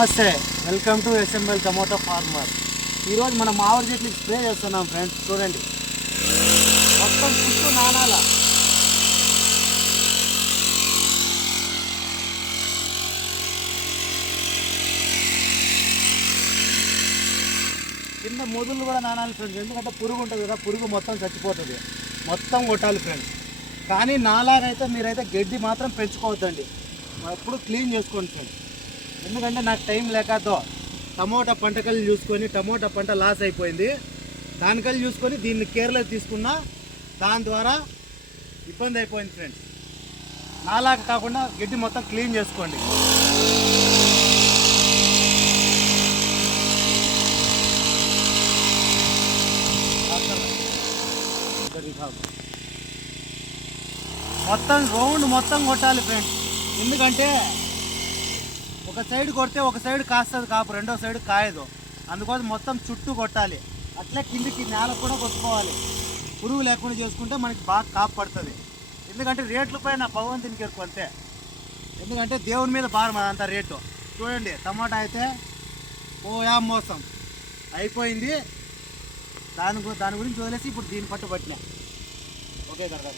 నమస్తే, welcome to SML tomato farmer. ఈరోజు మనం మామిడి చెట్లకి స్ప్రే చేస్తున్నాం ఫ్రెండ్స్. చూడండి, మొత్తం చుట్టూ నానాల. కింద మొదలు కూడా నానాలి ఫ్రెండ్స్, ఎందుకంటే పురుగు ఉంటుంది కదా, పురుగు మొత్తం చచ్చిపోతుంది. మొత్తం కొట్టాలి ఫ్రెండ్స్. కానీ నాలాగైతే మీరైతే గడ్డి మాత్రం పెంచుకోవద్దండి, ఎప్పుడు క్లీన్ చేసుకోండి ఫ్రెండ్స్. ఎందుకంటే నాకు టైం లేకతో టమోటా పంటకల్ని చూసుకొని టమోటా పంట లాస్ అయిపోయింది. దానికల్ని చూసుకొని దీన్ని కేర్లో తీసుకున్నా, దాని ద్వారా ఇబ్బంది అయిపోయింది ఫ్రెండ్స్. నాలాగా కాకుండా గడ్డి మొత్తం క్లీన్ చేసుకోండి. మొత్తం రౌండ్ మొత్తం కొట్టాలి ఫ్రెండ్స్. ఎందుకంటే ఒక సైడ్ కొడితే ఒక సైడ్ కాస్తుంది కాపు, రెండో సైడ్ కాయదు. అందుకోసం మొత్తం చుట్టూ కొట్టాలి. అట్లే కిందికి నేల కూడా కొట్టుకోవాలి. పురుగు లేకుండా చేసుకుంటే మనకి బాగా కాపు పడుతుంది. ఎందుకంటే రేట్లపై నా భగవంతునికి ఎరుకు అంతే. ఎందుకంటే దేవుని మీద భారం అదంతా రేటు. చూడండి, టమాటా అయితే మోసం అయిపోయింది. దాని గురించి వదిలేసి ఇప్పుడు దీని పట్టు పట్టినా. ఓకే కదా.